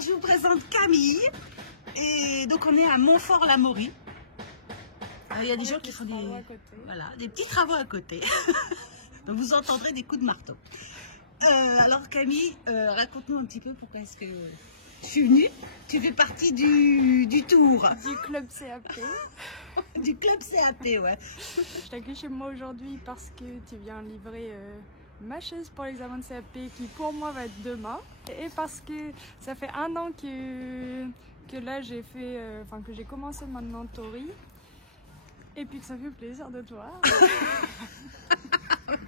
Je vous présente Camille, et donc on est à Montfort-l'Amaury. Il y a des gens qui font des petits travaux à côté. Donc vous entendrez des coups de marteau. Alors Camille, raconte-nous un petit peu pourquoi est-ce que je suis venue. Tu fais partie du tour. Du club CAP. Du club CAP, ouais. Je t'accueille chez moi aujourd'hui parce que tu viens livrer ma chaise pour l'examen de CAP qui pour moi va être demain. Et parce que ça fait 1 an que là j'ai fait, que j'ai commencé maintenant Tori. Et puis que ça fait plaisir de te voir.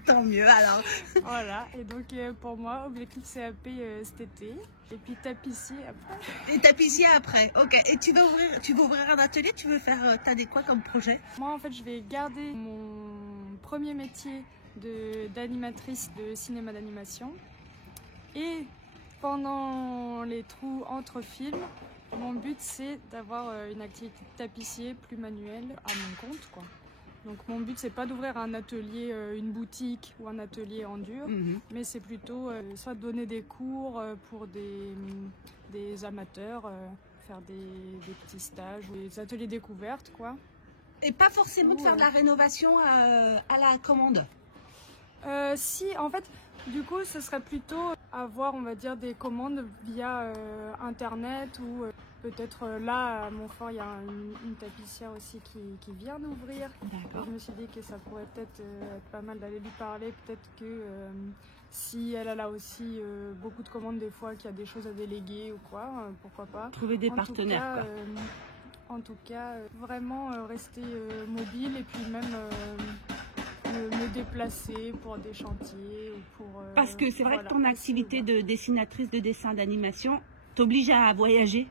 Tant mieux alors. Voilà, et donc pour moi, objectif CAP cet été. Et puis tapissier après. Et tapissier après, ok. Et tu veux ouvrir un atelier, tu veux faire, t'as des quoi comme projet? Moi en fait je vais garder mon premier métier d'animatrice de cinéma d'animation. Et pendant les trous entre films, mon but c'est d'avoir une activité de tapissier plus manuelle à mon compte, quoi. Donc mon but c'est pas d'ouvrir un atelier, une boutique ou un atelier en dur, mais c'est plutôt soit donner des cours pour des amateurs, faire des petits stages ou des ateliers découvertes, quoi. Et pas forcément de faire de la rénovation à la commande. Si, en fait, du coup, ce serait plutôt avoir, on va dire, des commandes via Internet ou peut-être là, à Montfort, il y a une tapissière aussi qui vient d'ouvrir. Je me suis dit que ça pourrait peut-être être pas mal d'aller lui parler. Peut-être que si elle a là aussi beaucoup de commandes des fois, qu'il y a des choses à déléguer ou quoi, pourquoi pas. Trouver des partenaires, en tout cas, vraiment rester mobile et puis même... me déplacer pour des chantiers ou pour... Parce que c'est vrai que ton activité de dessinatrice de dessin d'animation t'oblige à voyager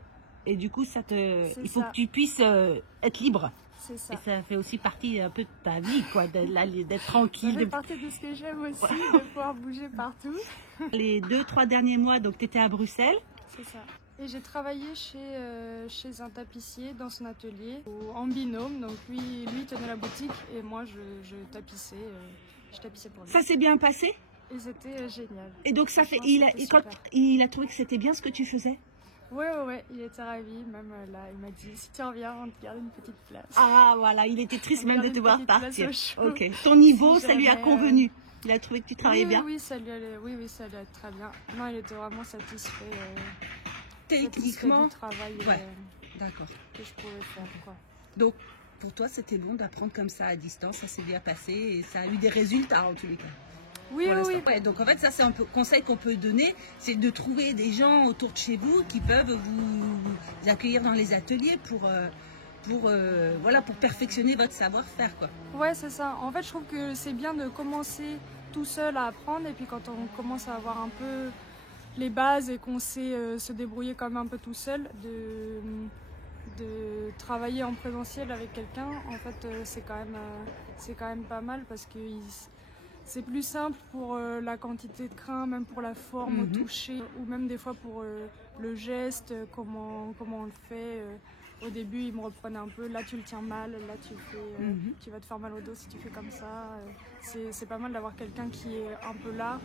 et du coup il faut que tu puisses être libre. C'est ça. Et ça fait aussi partie un peu de ta vie, quoi, d'être tranquille. Ça fait partie de ce que j'aime aussi, de pouvoir bouger partout. Les 2-3 derniers mois, donc tu étais à Bruxelles. C'est ça. Et j'ai travaillé chez un tapissier dans son atelier en binôme. Donc lui tenait la boutique et moi je tapissais pour lui. Ça s'est bien passé? Et c'était génial. Et donc ça fait, il a trouvé que c'était bien ce que tu faisais? Ouais, il était ravi. Même là, il m'a dit si tu reviens, on te garde une petite place. Ah voilà, il était triste même de te voir partir. Ok. Ton niveau, ça lui a convenu. Il a trouvé que tu travaillais bien. Oui, ça lui allait très bien. Non, il était vraiment satisfait. Techniquement, du travail d'accord, que je pouvais faire, quoi. Donc pour toi c'était bon d'apprendre comme ça à distance, ça s'est bien passé et ça a eu des résultats en tous les cas. Oui. Ouais, donc en fait ça c'est un peu conseil qu'on peut donner, c'est de trouver des gens autour de chez vous qui peuvent vous accueillir dans les ateliers pour perfectionner votre savoir-faire, quoi. Ouais, c'est ça. En fait je trouve que c'est bien de commencer tout seul à apprendre et puis quand on commence à avoir un peu les bases et qu'on sait se débrouiller quand même un peu tout seul, de travailler en présentiel avec quelqu'un, en fait c'est quand même pas mal parce que c'est plus simple pour la quantité de crin, même pour la forme au toucher ou même des fois pour le geste, comment on le fait. Au début, il me reprenait un peu, là tu le tiens mal, là tu vas te faire mal au dos si tu fais comme ça. C'est pas mal d'avoir quelqu'un qui est un peu là,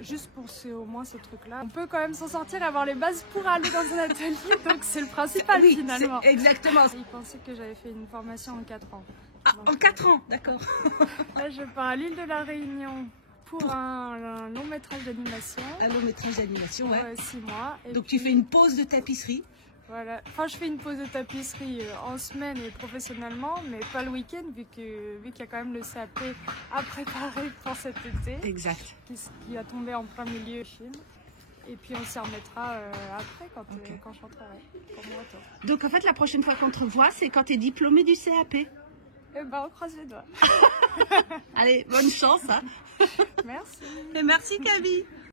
juste pour au moins ce truc-là. On peut quand même s'en sortir, avoir les bases pour aller dans un atelier, donc c'est le principal finalement. Exactement. Il pensait que j'avais fait une formation en 4 ans. Ah, en 4 ans, d'accord. Ouais, je pars à l'île de la Réunion pour un long métrage d'animation. Un long métrage d'animation, ouais. 6 mois. Et donc puis, tu fais une pause de tapisserie. Voilà. Enfin, je fais une pause de tapisserie en semaine et professionnellement, mais pas le week-end, vu qu'il y a quand même le CAP à préparer pour cet été. Exact. Qui va tomber en plein milieu du film. Et puis on s'y remettra après, quand je rentrerai, pour mon retour. Donc en fait, la prochaine fois qu'on te revoit, c'est quand tu es diplômé du CAP. Eh ben, on croise les doigts. Allez, bonne chance. Hein. Merci. Et merci Camille.